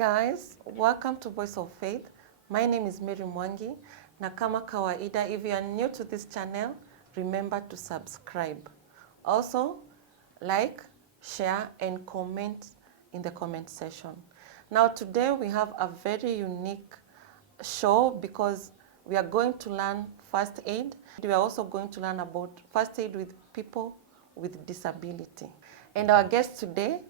guys, welcome to Voice of Faith. My name is Mary Mwangi. Na kama kawaida, if you are new to this channel, remember to subscribe. Also, like, share, and comment in the comment section. Now today we have a very unique show because we are going to learn first aid. We are also going to learn about first aid with people with disability. And our guest today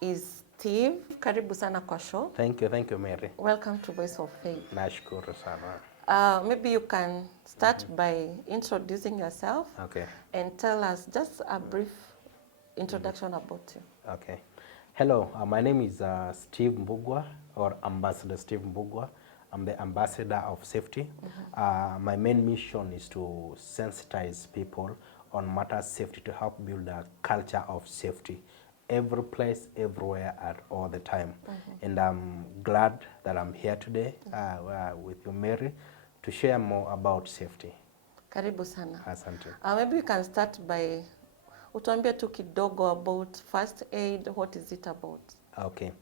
is Steve. Karibu sana kwa show. Thank you, Mary. Welcome to Voice of Faith. Nashukuru sana. Maybe you can start by introducing yourself. Okay. And tell us just a brief introduction about you. Okay. Hello, my name is Steve Mbugua, or Ambassador Steve Mbugua. I'm the ambassador of safety. My main mission is to sensitize people on matters safety, to help build a culture of safety every place, everywhere, at all the time. And I'm glad that I'm here today with you, Mary, to share more about safety. Karibu sana. Asante. Maybe we can start by utuambie tu kidogo about first aid. What is it about? Okay,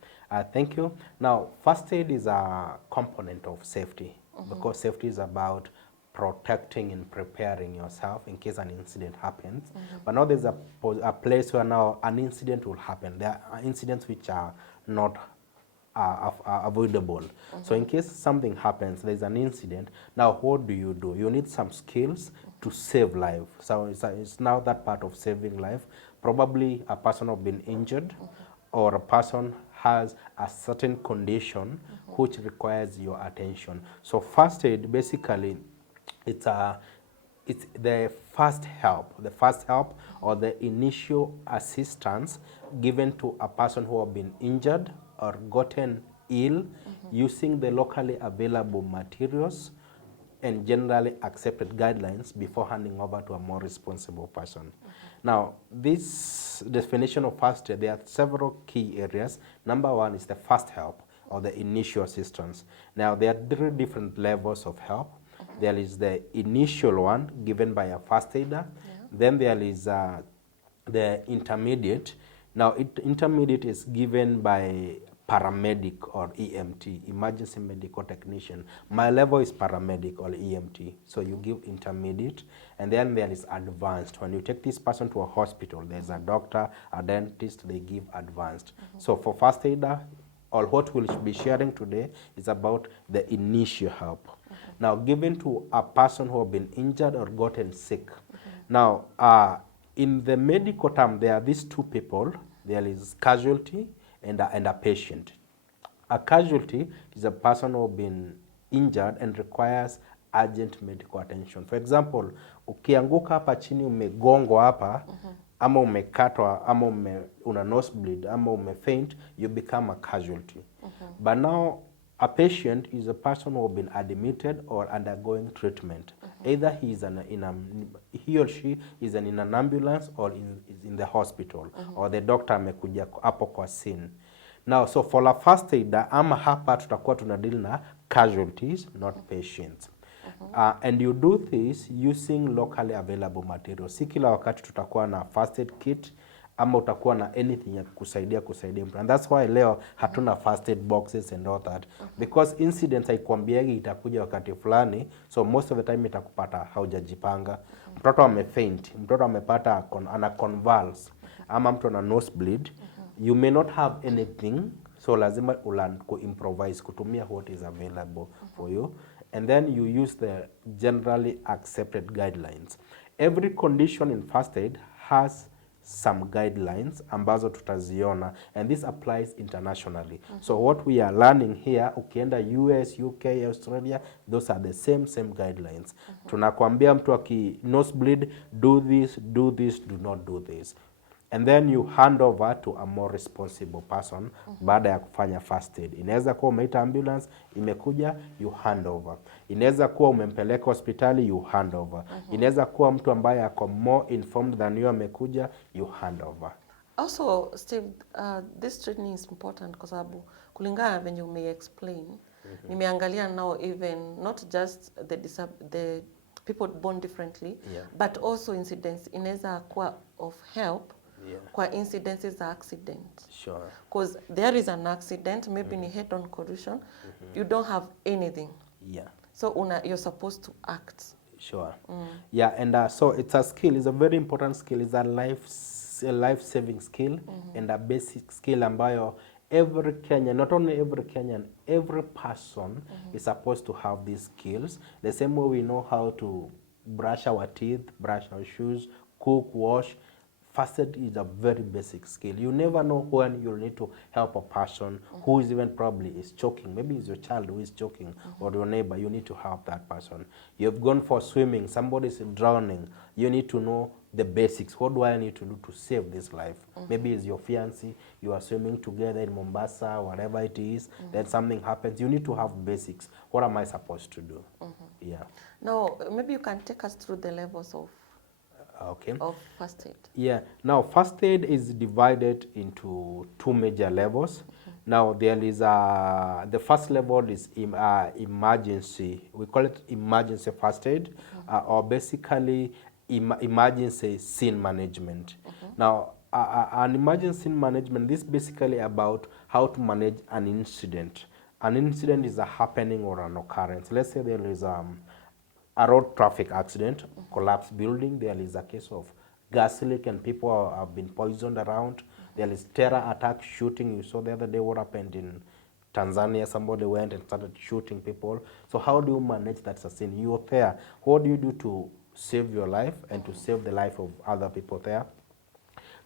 thank you. Now, first aid is a component of safety because safety is about protecting and preparing yourself in case an incident happens. But now there's a place where now an incident will happen. There are incidents which are not avoidable. So in case something happens, there's an incident, now what do? You need some skills to save life. So it's now that part of saving life. Probably a person has been injured or a person has a certain condition which requires your attention. So first aid, basically, it's the first help or the initial assistance given to a person who have been injured or gotten ill using the locally available materials and generally accepted guidelines before handing over to a more responsible person. Now, this definition of first aid, there are several key areas. Number one is the first help or the initial assistance. Now, there are three different levels of help. There is the initial one given by a first aider. Then there is the intermediate. Now, intermediate is given by paramedic or EMT, emergency medical technician. My level is paramedic or EMT, so you give intermediate. And then there is advanced. When you take this person to a hospital, there's a doctor, a dentist, they give advanced. So for first aider, or what we'll be sharing today is about the initial help. Now, given to a person who have been injured or gotten sick. Now, in the medical term, there are these two people. There is casualty and a patient. A casualty is a person who has been injured and requires urgent medical attention. For example, ukianguka hapa chini umegongwa hapa, ama umekatwa, ama una nosebleed, ama umefaint, you become a casualty. But now, a patient is a person who has been admitted or undergoing treatment. Either he or she is in an ambulance or is in the hospital, or the doctor amekuja hapo kwa scene. Now, so for a first aider, ama hapa tutakuwa tunadeal na casualties, not patients. And you do this using locally available materials. Si kila wakati tutakuwa na first aid kit, ama utakuwa na anything ya kusaidia mtu. And that's why leo hatuna first aid boxes and all that. Because incidents haikwambiagi itakuja wakati fulani, so most of the time itakupata haujajipanga. Mtoto amefaint, mtoto amepata ana convulse, ama mtu ana nosebleed, you may not have anything, so lazima ulearn ku improvise, kutumia what is available for you. And then you use the generally accepted guidelines. Every condition in first aid has some guidelines ambazo tutaziona, and this applies internationally. So what we are learning here, ukienda US, UK, Australia, those are the same guidelines. Tunakwambia mtu aki nosebleed, do this, do not do this. And then you hand over to a more responsible person baada ya kufanya first aid. Inaweza kuwa umeita ambulance, imekuja, you hand over. Inaweza kuwa umempeleka hospitali, you hand over. Inaweza kuwa mtu ambaye ako more informed than you amekuja, you hand over. Also, Steve, this training is important kwa sababu kulingana venye ume-explain, nimeangalia now even not just the people born differently, but also incidents inaweza kuwa of help Yeah. kwa incidences za accident. Sure. Because there is an accident, maybe ni head-on collision, you don't have anything. Yeah. So you're supposed to act. Sure. Yeah, and so it's a skill. It's a very important skill. It's a life-saving skill and a basic skill ambayo every Kenyan, not only every Kenyan, every person is supposed to have these skills. The same way we know how to brush our teeth, brush our shoes, cook, wash. First aid is a very basic skill. You never know when you'll need to help a person who is even probably is choking. Maybe it's your child who is choking or your neighbor. You need to help that person. You've gone for swimming. Somebody is drowning. You need to know the basics. What do I need to do to save this life? Maybe it's your fiancé. You are swimming together in Mombasa, whatever it is. Then something happens. You need to have basics. What am I supposed to do? Yeah. Now, maybe you can take us through the levels of first aid. Yeah. Now, first aid is divided into two major levels. Now, there is the first level is emergency. We call it emergency first aid, or basically emergency scene management. Now, an emergency scene management, this is basically about how to manage an incident. An incident is a happening or an occurrence. Let's say there is a road traffic accident, collapsed building, there is a case of gas leak and people have been poisoned around. There is terror attack, shooting. You saw the other day what happened in Tanzania. Somebody went and started shooting people. So how do you manage that scene? You're there. What do you do to save your life and to save the life of other people there?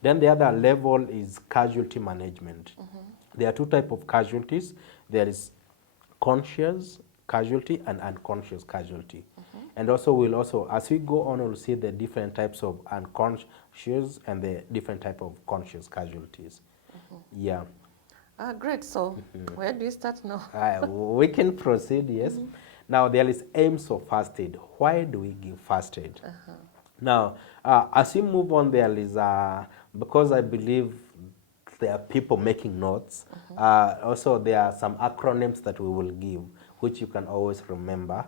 Then the other level is casualty management. There are two types of casualties. There is conscious casualty and unconscious casualty. And also we'll also, as we go on, we'll see the different types of unconscious and the different type of conscious casualties. Yeah. Great. So where do you start now? We can proceed, yes. Now there is aims of first aid. Why do we give first aid? Now, as we move on, there is, because I believe there are people making notes, also there are some acronyms that we will give, which you can always remember.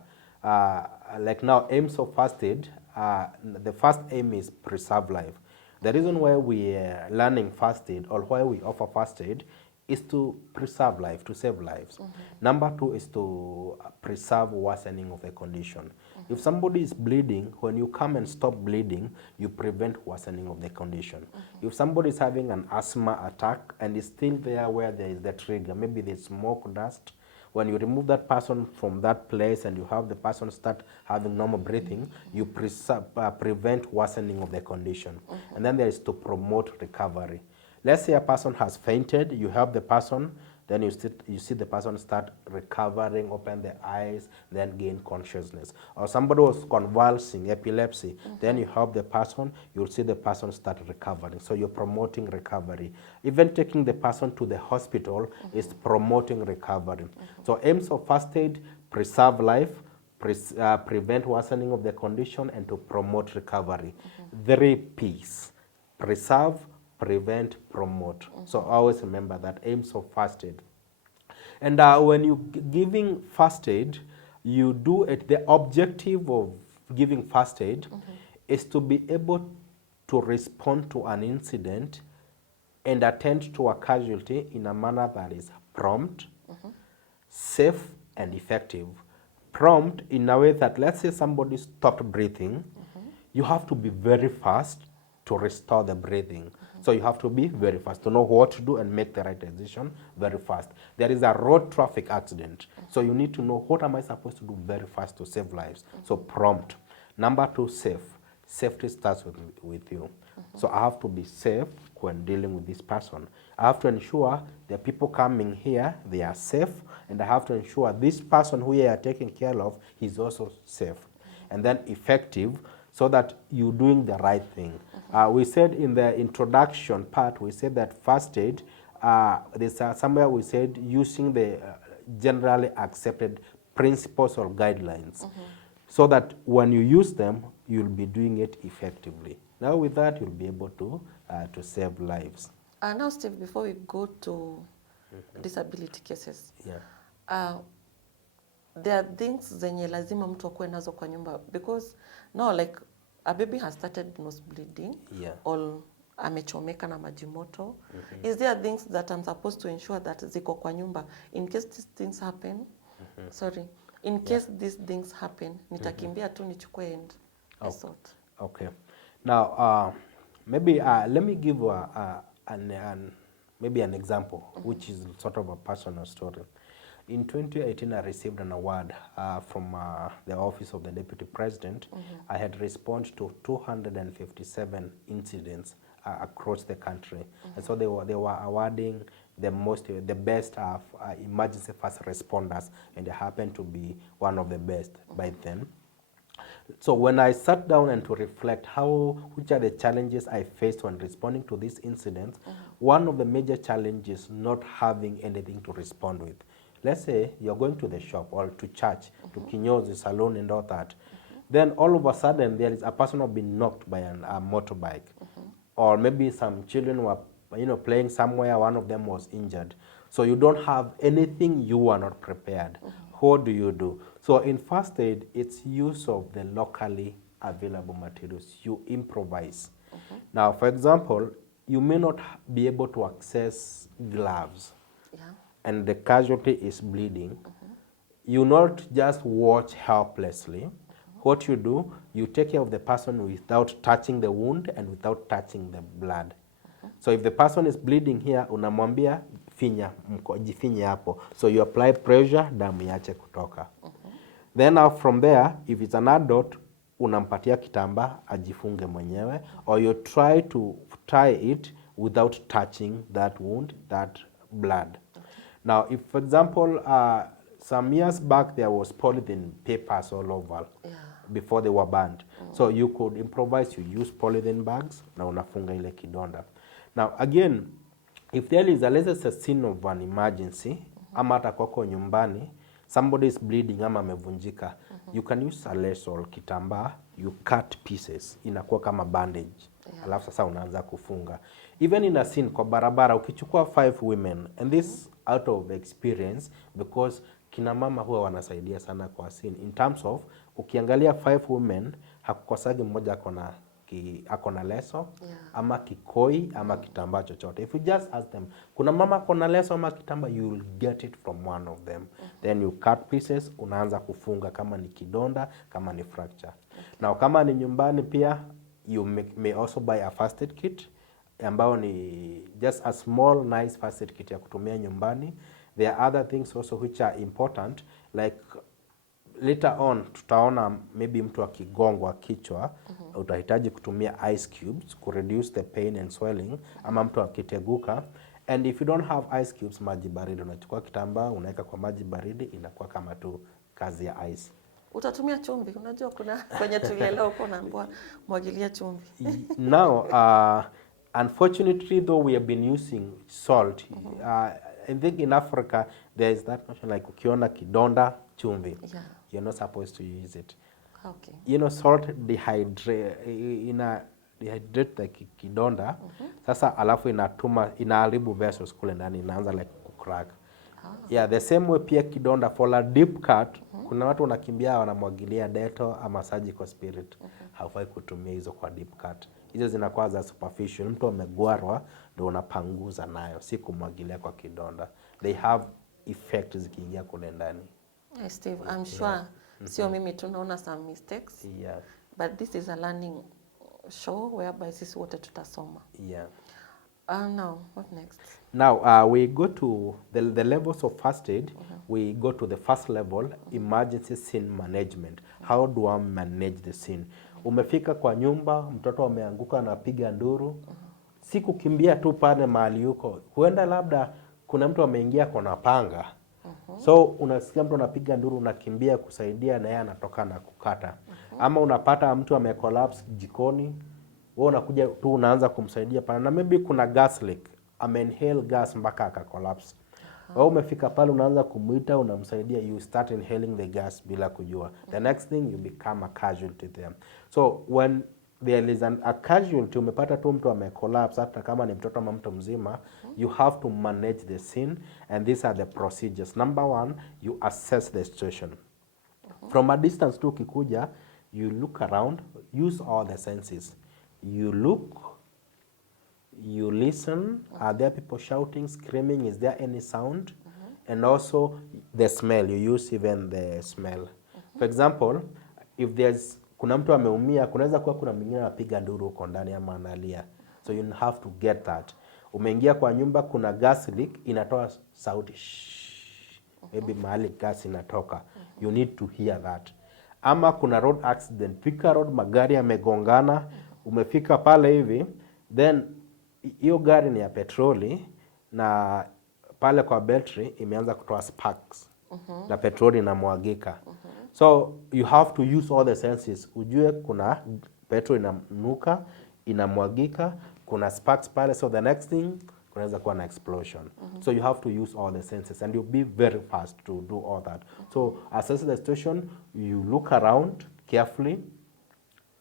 Like now, aims of first aid, the first aim is preserve life. The reason why we are learning first aid or why we offer first aid is to preserve life, to save lives. Number two is to preserve worsening of the condition. If somebody is bleeding, when you come and stop bleeding, you prevent worsening of the condition. If somebody is having an asthma attack and is still there where there is the trigger, maybe the smoke, dust, when you remove that person from that place and you have the person start having normal breathing, you prevent worsening of the condition. And then there is to promote recovery. Let's say a person has fainted, you help the person, then you see the person start recovering, open the eyes, then gain consciousness. Or somebody was convulsing, epilepsy, then you help the person, you'll see the person start recovering. So you're promoting recovery. Even taking the person to the hospital is promoting recovery. So aims of first aid, preserve life, prevent worsening of the condition, and to promote recovery. 3 P's: preserve, prevent, promote. So always remember that aims of first aid. And when you giving first aid, you do it, the objective of giving first aid is to be able to respond to an incident and attend to a casualty in a manner that is prompt, safe, and effective. Prompt in a way that, let's say somebody stopped breathing, you have to be very fast to restore the breathing. So you have to be very fast to know what to do and make the right decision very fast. There is a road traffic accident. So you need to know, what am I supposed to do very fast to save lives? So prompt. Number 2, safe. Safety starts with you. So I have to be safe when dealing with this person. I have to ensure the people coming here, they are safe, and I have to ensure this person who you are taking care of is also safe. And then effective, so that you're doing the right thing. We said in the introduction part, we said that first aid, there's somewhere we said using the generally accepted principles or guidelines, so that when you use them, you'll be doing it effectively. Now with that, you'll be able to save lives. Now, Steve, before we go to disability cases, there are things zenye lazima mtu akuwe nazo kwa nyumba, because now like a baby has started nose bleeding, or amechomeka na maji moto. Is there things that I'm supposed to ensure that ziko kwa nyumba in case these things happen? In case these things happen, nitakimbia tu nichukue and sort. Okay. Now, maybe let me give maybe an example, which is sort of a personal story. In 2018, I received an award from the Office of the Deputy President. I had responded to 257 incidents across the country, and so they were awarding the best of emergency first responders, and I happened to be one of the best by then. So when I sat down and to reflect which are the challenges I faced when responding to these incidents, one of the major challenges not having anything to respond with. Let's say you're going to the shop or to church, to kinyozi, salon and all that. Then all of a sudden there is a person who has been knocked by a motorbike. Or maybe some children were playing somewhere, one of them was injured. So you don't have anything, you are not prepared. What do you do? So in first aid, it's use of the locally available materials. You improvise. Now, for example, you may not be able to access gloves, and the casualty is bleeding. You not just watch helplessly. What you do, you take care of the person without touching the wound and without touching the blood. So if the person is bleeding here, unamwambia jifinye hapo. So you apply pressure, damu iache kutoka. Then now from there, if it's an adult, unampatia kitamba ajifunge mwenyewe, or you try to tie it without touching that wound, that blood. Now, if for example, some years back there was polythene papers all over before they were banned. So you could improvise, you use polythene bags, na unafunga ile kidonda. Now again, if there is a scene of an emergency, ama hata kwako nyumbani, somebody is bleeding ama amevunjika, you can use a lace or kitambaa, you cut pieces, inakuwa kama bandage. Alafu sasa unaanza kufunga. Even in a scene kwa barabara, ukichukua 5 women, and this out of experience, because kina mama huwa wanasaidia sana kwa scene. In terms of, ukiangalia 5 women, hakukosagi mmoja akona leso, ama kikoi, ama kitambaa chochote. If you just ask them, kuna mama akona leso ama kitambaa, you will get it from one of them. Then you cut pieces, unaanza kufunga kama ni kidonda, kama ni fracture. Now kama ni nyumbani pia, you may also buy a first aid kit, ambao ni just a small nice first aid kit ya kutumia nyumbani. There are other things also which are important, like later on tutaona maybe mtu akigongwa kichwa, utahitaji kutumia ice cubes to reduce the pain and swelling, ama mtu akiteguka. And if you don't have ice cubes, maji baridi, unachukua kitambaa unaweka kwa maji baridi, inakuwa kama tu kazi ya ice. Utatumia chumvi, unajua kuna kwenye tulielewa uko naambiwa mwagilia chumvi. Now, unfortunately though we have been using salt, I think in Africa there is that notion like ukiona kidonda, chumvi. You're not supposed to use it. Okay. Salt dehydrate the kidonda. Sasa alafu inaharibu vessels kule ndani, inaanza like kucrack. Yeah, the same way pia kidonda for a deep cut, kuna watu wanakimbia wanamwagilia Dettol ama surgical spirit. Haufai kutumia hizo kwa deep cut. Hizo zinakuwa za superficial. Mtu amegwarwa ndio unapanguza nayo, si kumwagilia kwa kidonda. They have effects zikiingia kule ndani. Steve, I'm sure sio mimi tunaona some mistakes. But this is a learning show whereby sisi wote tutasoma. Now, what next? Now, we go to the levels of first aid. We go to the first level, emergency scene management. How do I manage the scene? Umefika kwa nyumba, mtoto ameanguka na piga nduru. Si kukimbia tu pale mahali yuko. Huenda labda kuna mtu ameingia kwa panga. So unasikia mtu anapiga nduru, unakimbia kusaidia na yeye anatoka na kukata. Ama unapata mtu amecollapse jikoni, wewe unakuja tu unaanza kumsaidia pale, na maybe kuna gas leak, inhale gas mpaka akacollapse. Wewe umefika pale unaanza kumuita, unamsaidia, you start inhaling the gas bila kujua. The next thing, you become a casualty there. So when there is a casualty, umepata tu mtu amecollapse, hata kama ni mtoto ama mtu mzima, you have to manage the scene, and these are the procedures. Number 1, you assess the situation. From a distance tu ukikuja, you look around, use all the senses. You look, you listen. Are there people shouting, screaming? Is there any sound? And also the smell, you use even the smell. For example, if there's kuna mtu ameumia, kunaweza kuwa kuna mwingine anapiga nduru huko ndani ama analia. So you have to get that. Umeingia kwa nyumba, kuna gas leak, inatoa sauti shh. Maybe mahali gas inatoka. You need to hear that. Ama kuna road accident, Thika Road, magari yamegongana, umefika pale hivi, then hiyo gari ni ya petroli na pale kwa battery imeanza kutoa sparks na petroli inamwagika. So you have to use all the senses. Ujue kuna petrol inanuka, inamwagika, kuna sparks pale, so the next thing kunaweza kuwa na explosion. So you have to use all the senses and you'll be very fast to do all that. So assess the situation, you look around carefully,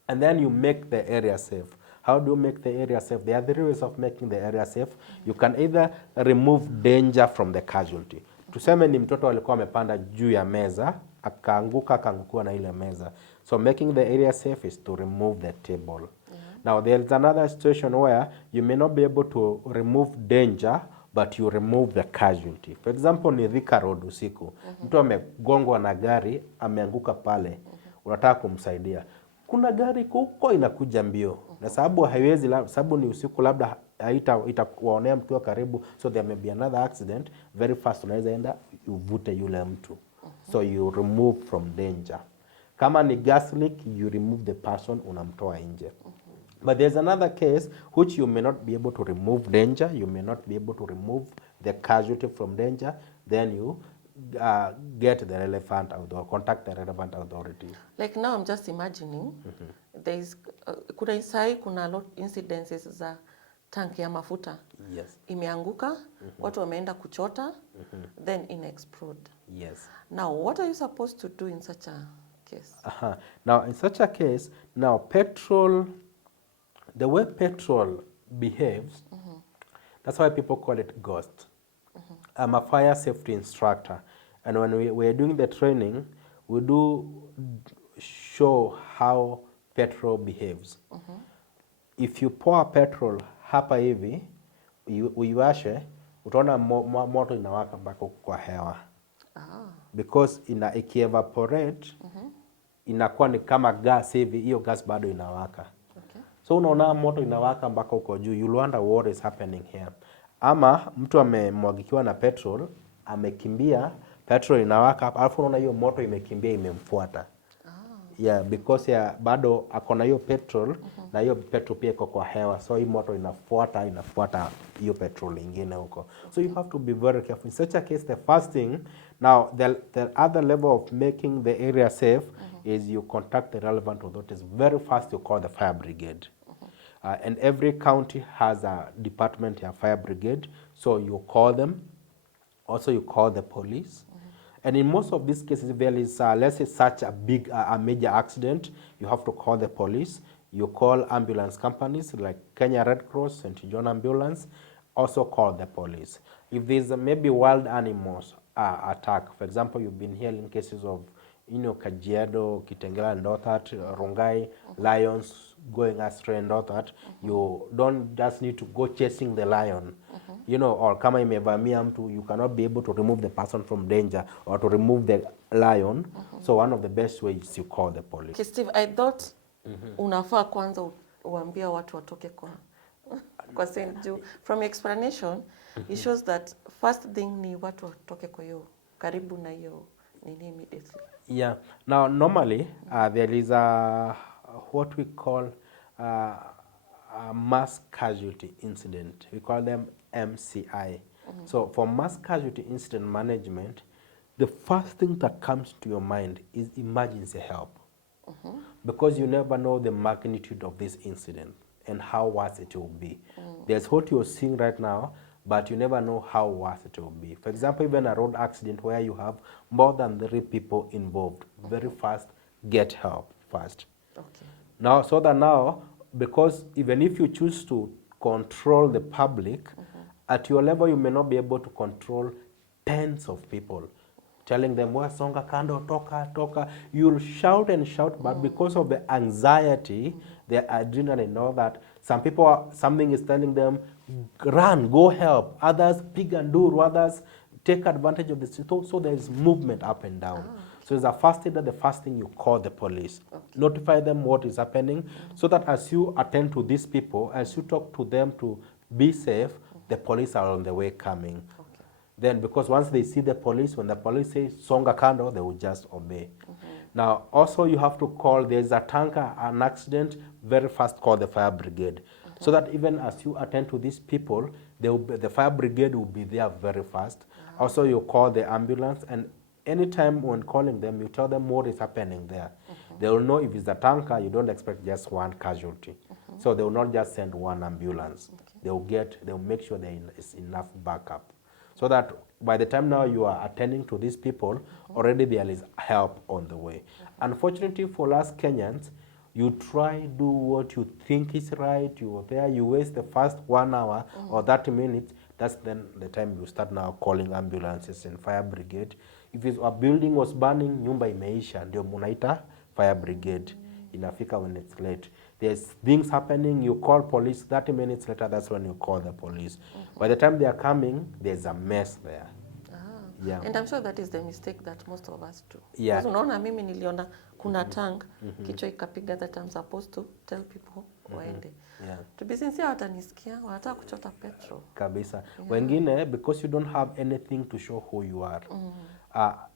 and then you make the area safe. How do you make the area safe? There are three ways of making the area safe. You can either remove danger from the casualty. Tuseme ni mtoto alikuwa amepanda juu ya meza, akaangukiwa na ile meza. So making the area safe is to remove the table. Now there is another situation where you may not be able to remove danger, but you remove the casualty. For example, ni Thika Road usiku. Mtu amegongwa na gari, ameanguka pale. Unataka kumsaidia. Kuna gari huko inakuja mbio. Na sababu haiwezi, sababu ni usiku, labda itakuonea mtu karibu, so there may be another accident, very fast unaweza enda uvute yule mtu. So you remove from danger. Kama ni gas leak, you remove the person, unamtoa nje. But there's another case which you may not be able to remove danger, you may not be able to remove the casualty from danger, then you get the relevant authority, contact the relevant authority. Like now I'm just imagining, there is kuna isai kuna lot incidences za tank ya mafuta. Yes. Imeanguka, watu wameenda kuchota, then ina explode. Yes. Now what are you supposed to do in such a case? Now in such a case, now petrol, the way petrol behaves, that's why people call it ghost. I'm a fire safety instructor, and when we're doing the training, we do show how petrol behaves. If you pour petrol hapa hivi, uiwashe, utaona moto inawaka mpaka kwa hewa. Because iki-evaporate, inakuwa ni kama gas hivi, hiyo gas bado inawaka. So unaona moto inawaka mpaka uko juu, you'll wonder what is happening here. Ama mtu amemwagikiwa na petrol, amekimbia, petrol inawaka, alafu unaona hiyo moto imekimbia imemfuata. Yeah, because ya bado akona hiyo petrol, na hiyo petrol pia iko kwa hewa, so hii moto inafuata hiyo petrol ingine huko. So you have to be very careful. In such a case, the first thing, now the other level of making the area safe is you contact the relevant authorities. Very fast you call the fire brigade. And every county has a department, a fire brigade, so you call them. Also you call the police. And in most of these cases, if there is, let's say, such a big, a major accident, you have to call the police. You call ambulance companies like Kenya Red Cross, St. John Ambulance, also call the police. If there's maybe wild animals attack, for example, you've been hearing cases of, Kajiado, Kitengela and all that, Rongai, lions going astray and all that, you don't just need to go chasing the lion. Or kama imevamia mtu, you cannot be able to remove the person from danger or to remove the lion. So one of the best ways you call the police. Okay, Steve, I thought unafaa kwanza uambia watu watoke kwa St. Jude. From your explanation, it shows that first thing ni watu watoke kwa hiyo karibu na hiyo nini immediately. Yeah. Now normally there is what we call a mass casualty incident. We call them MCI. So for mass casualty incident management, the first thing that comes to your mind is emergency help. Because you never know the magnitude of this incident and how worse it will be. There's what you're seeing right now, but you never know how worse it will be. For example, even a road accident where you have more than 3 people involved, very fast, get help fast. Okay. Now, so that now, because even if you choose to control the public, at your level you may not be able to control tens of people. telling them, well, songa kando, toka, toka. You'll shout and shout, but because of the anxiety, the adrenaline, know that some people, something is telling them, run, go help. Others, pig and do, others take advantage of the situation. So there is movement up and down. So as a first aider, the first thing you call the police. Notify them what is happening, so that as you attend to these people, as you talk to them to be safe, the police are on the way coming. Then because once they see the police, when the police says songa kando, they will just obey. Now also you have to call, there's a tanker, an accident, very fast call the fire brigade. So that even as you attend to these people, the fire brigade will be there very fast. Also you call the ambulance, and anytime when calling them, you tell them what is happening there. They will know if it's a tanker, you don't expect just one casualty. So they will not just send one ambulance. They'll make sure there is enough backup. So that by the time now you are attending to these people, already there is help on the way. Unfortunately for us Kenyans, you try do what you think is right, you are there, you waste the first 1 hour or 30 minutes, that's then the time you start now calling ambulances and fire brigade. If a building was burning, nyumba imeisha, ndio munaita fire brigade. Inafika when it's late. There's things happening, you call police, 30 minutes later, that's when you call the police. By the time they are coming, there's a mess there. Yeah. And I'm sure that is the mistake that most of us do. Yeah. Because unaona mimi niliona kuna tank, kichwa ikapiga, that I'm supposed to tell people waende. Yeah. To be sincere, watanisikia, wanataka kuchota petrol. Kabisa. Wengine, because you don't have anything to show who you are.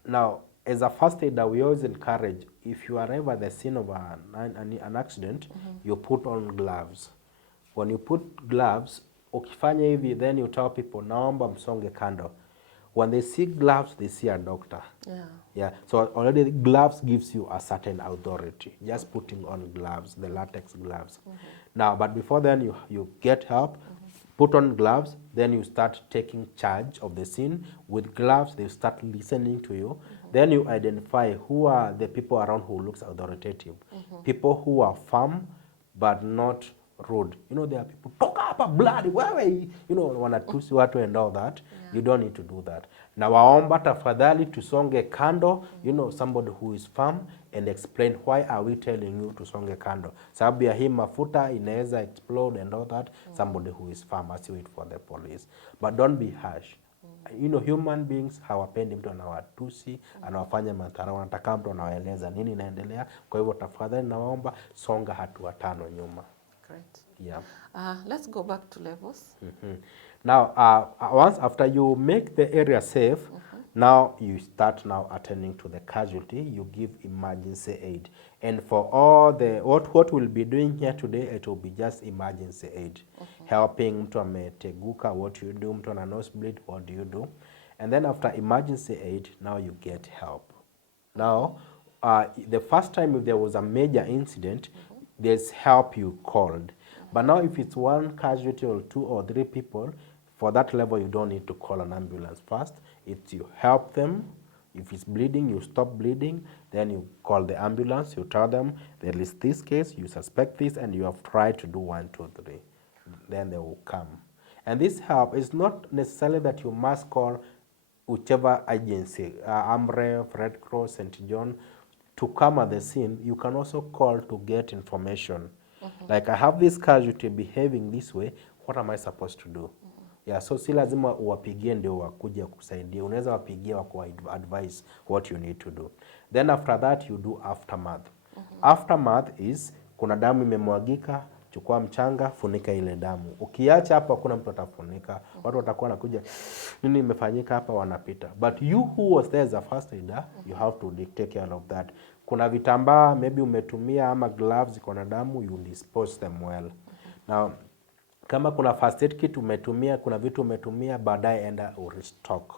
Now, as a first aider, we always encourage, if you arrive at the scene of an accident, you put on gloves. When you put gloves, ukifanya hivi, then you tell people, naomba msonge kando. When they see gloves, they see a doctor. Yeah. So already gloves gives you a certain authority. Just putting on gloves, the latex gloves. Now, but before then, you get help, put on gloves, then you start taking charge of the scene. With gloves, they start listening to you. Then you identify who are the people around who looks authoritative. People who are firm, but not rude. You know, there are people, toka hapa bloody, wewe, you know, wanatusi watu and all that. You don't need to do that. Na waomba tafadhali tusonge kando, you know, somebody who is firm, and explain why are we telling you to songe kando. Sababu ya hii mafuta inaweza explode and all that. Somebody who is firm as you wait for the police. But don't be harsh. You know, human beings hawapendi mtu anawatusi, anawafanya madhara, wanataka mtu anawaeleza nini inaendelea. Kwa hivyo tafadhali nawaomba songa hatua 5 nyuma. Great. Yeah. Let's go back to levels. Now, once after you make the area safe, now you start now attending to the casualty. You give emergency aid, and for all the what we'll be doing here today, it will be just emergency aid, helping mtu ameteguka, what you do, mtu ana nosebleed, what do you do, and then after emergency aid, now you get help. Now, the first time if there was a major incident, there's help you called. But now if it's 1 casualty or 2 or 3 people, for that level you don't need to call an ambulance first. It's you help them. If it's bleeding, you stop bleeding. Then you call the ambulance. You tell them there is this case, you suspect this, and you have tried to do 1, 2, 3. Then they will come. And this help is not necessarily that you must call whichever agency, AMREF, Red Cross, St. John, to come at the scene. You can also call to get information. Like, I have this casualty behaving this way, what am I supposed to do? Yeah, so si lazima uwapigie ndio wakuja kusaidia. Unaweza wapigia waku advise what you need to do. Then after that you do aftermath. Aftermath is, kuna damu imemwagika, chukua mchanga, funika ile damu. Ukiacha hapa kuna mtu atafunika. Watu watakuwa nakuja, nini imefanyika hapa, wanapita. But you who was there as a first aider, you have to take care of that. Kuna vitambaa maybe umetumia ama gloves iko na damu, you dispose them well. Now, kama kuna first aid kit umetumia, kuna vitu umetumia, baadaye enda restock.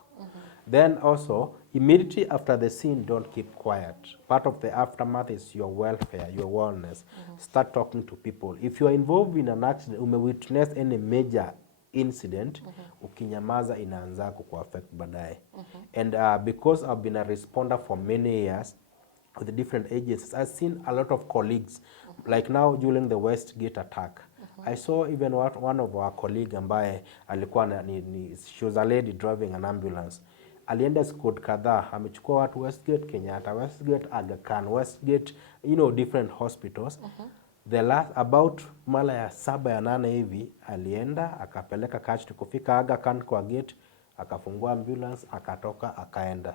Then also, immediately after the scene, don't keep quiet. Part of the aftermath is your welfare, your wellness. Start talking to people. If you are involved in an accident, witness any major incident, ukinyamaza inaanza kukuaffect baadaye. And because I've been a responder for many years with the different agencies, I've seen a lot of colleagues, like now during the Westgate attack. I saw even one of our colleagues ambaye alikuwa she was a lady driving an ambulance. alienda squad kadhaa, amechukua watu Westgate, Kenyatta Westgate, Aga Khan Westgate, you know, different hospitals. The last about mara ya 7 ya 8 hivi alienda akapeleka casualty, kufika Aga Khan kwa gate, akafungua ambulance, akatoka, akaenda.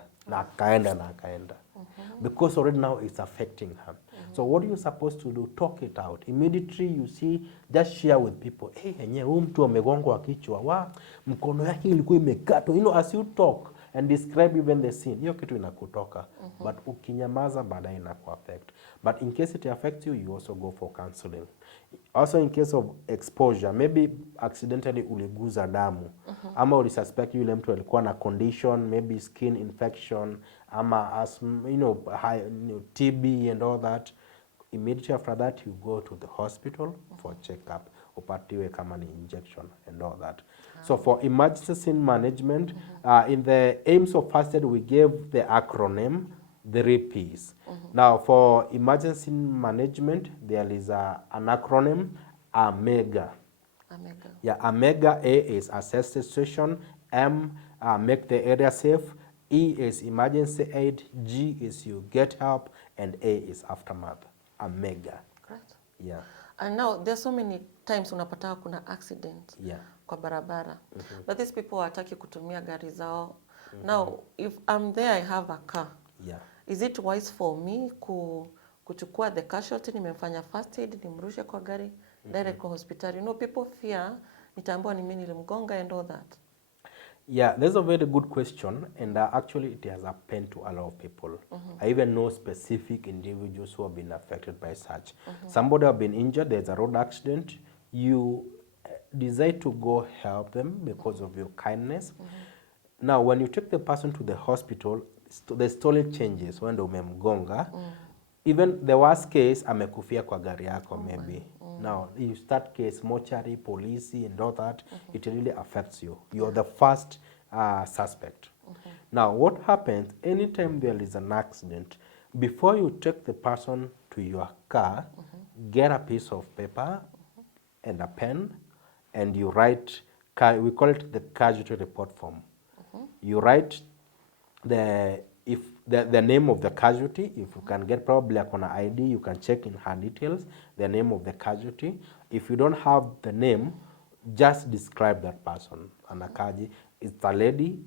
Because already now it's affecting her. So what are you supposed to do? Talk it out. Immediately you see, just share with people. Hey, yenyewe huyu mtu amegongwa kichwa. Wa, mkono yake ilikuwa imekatwa. You know, as you talk and describe even the scene, hiyo kitu inakutoka. But ukinyamaza baadaye inakuaffect. But in case it affects you, you also go for counseling. Also in case of exposure, maybe accidentally uliguza damu. Ama ulisuspect yule mtu alikuwa na condition, maybe skin infection, ama asthma, you know, TB and all that. Immediately after that, you go to the hospital for checkup. Upatiwe kama ni injection and all that. So for emergency scene management, in the aims of first aid, we gave the acronym, the 3 Ps. Now for emergency management, there is an acronym, AMEGA. Yeah, AMEGA. A is assess the situation, M, make the area safe, E is emergency aid, G is you get help, and A is aftermath. AMEGA. Correct. Yeah. And now there's so many times unapata kuna accident kwa barabara. But these people wataki kutumia gari zao. Now if I'm there, I have a car. Yeah. Is it wise for me kuchukua the casualty, nimemfanya first aid, nimrushe kwa gari direct kwa hospitali? You know, people fear nitaambiwa ni mimi nilimgonga and all that. Yeah, that's a very good question, and actually it has happened to a lot of people. I even know specific individuals who have been affected by such. Somebody have been injured, there's a road accident, you decide to go help them because of your kindness. Now, when you take the person to the hospital, the story changes when umemgonga. Even the worst case, amekufia kwa gari yako maybe. Now, you start case, mortuary, police, and all that, it really affects you. You're the first suspect. Now, what happens, anytime there is an accident, before you take the person to your car, get a piece of paper and a pen, and you write, we call it the casualty report form. You write the name of the casualty. If you can get probably an ID, you can check in her details, the name of the casualty. If you don't have the name, just describe that person. Anakaji, it's a lady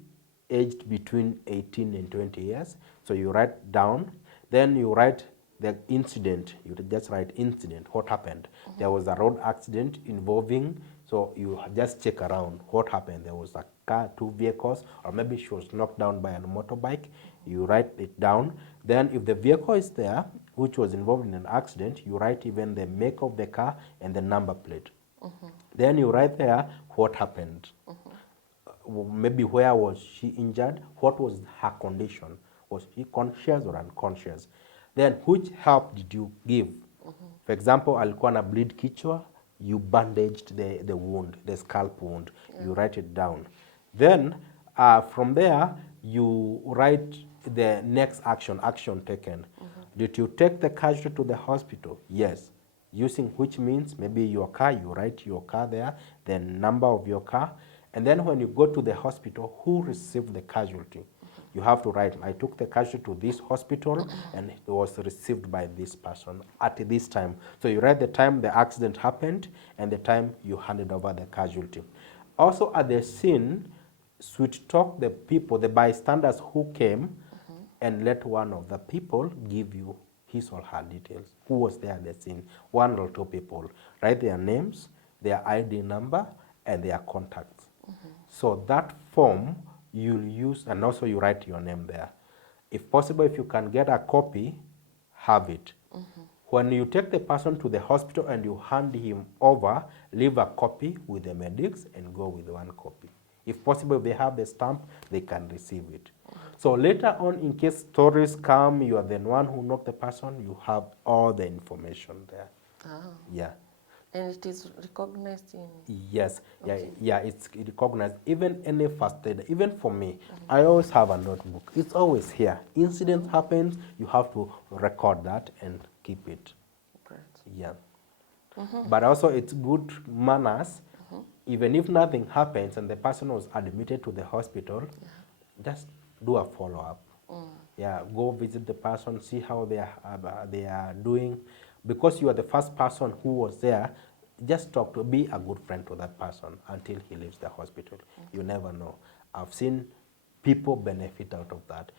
aged between 18 and 20 years. So you write down, then you write the incident. You just write incident, what happened. There was a road accident involving, so you just check around what happened. There was a car, 2 vehicles, or maybe she was knocked down by a motorbike. You write it down. Then if the vehicle is there, which was involved in an accident, you write even the make of the car and the number plate. Then you write there what happened. Maybe where was she injured? What was her condition? Was she conscious or unconscious? Then which help did you give? For example, alikuwa na bleed kichwa, you bandaged the wound, the scalp wound. You write it down. Then from there, you write the next action taken. Did you take the casualty to the hospital? Yes. Using which means maybe your car, you write your car there, the number of your car. And then when you go to the hospital, who received the casualty? You have to write, I took the casualty to this hospital and it was received by this person at this time. So you write the time the accident happened and the time you handed over the casualty. Also at the scene, sweet talk the people, the bystanders who came, and let one of the people give you his or her details. Who was there at the scene? 1 or 2 people. Write their names, their ID number, and their contacts. So that form you'll use, and also you write your name there. If possible, if you can get a copy, have it. When you take the person to the hospital and you hand him over, leave a copy with the medics and go with 1 copy. If possible, if they have the stamp, they can receive it. So later on, in case stories come, you are the one who knocked the person, you have all the information there. Yeah. And it is recognized in... Yes, yeah, it's recognized. Even any first aid, even for me, I always have a notebook. It's always here. Incident happens, you have to record that and keep it. Great. Yeah. But also it's good manners, even if nothing happens and the person was admitted to the hospital, just do a follow-up. Yeah, go visit the person, see how they are doing. Because you are the first person who was there, just talk to, be a good friend to that person until he leaves the hospital. You never know. I've seen people benefit out of that.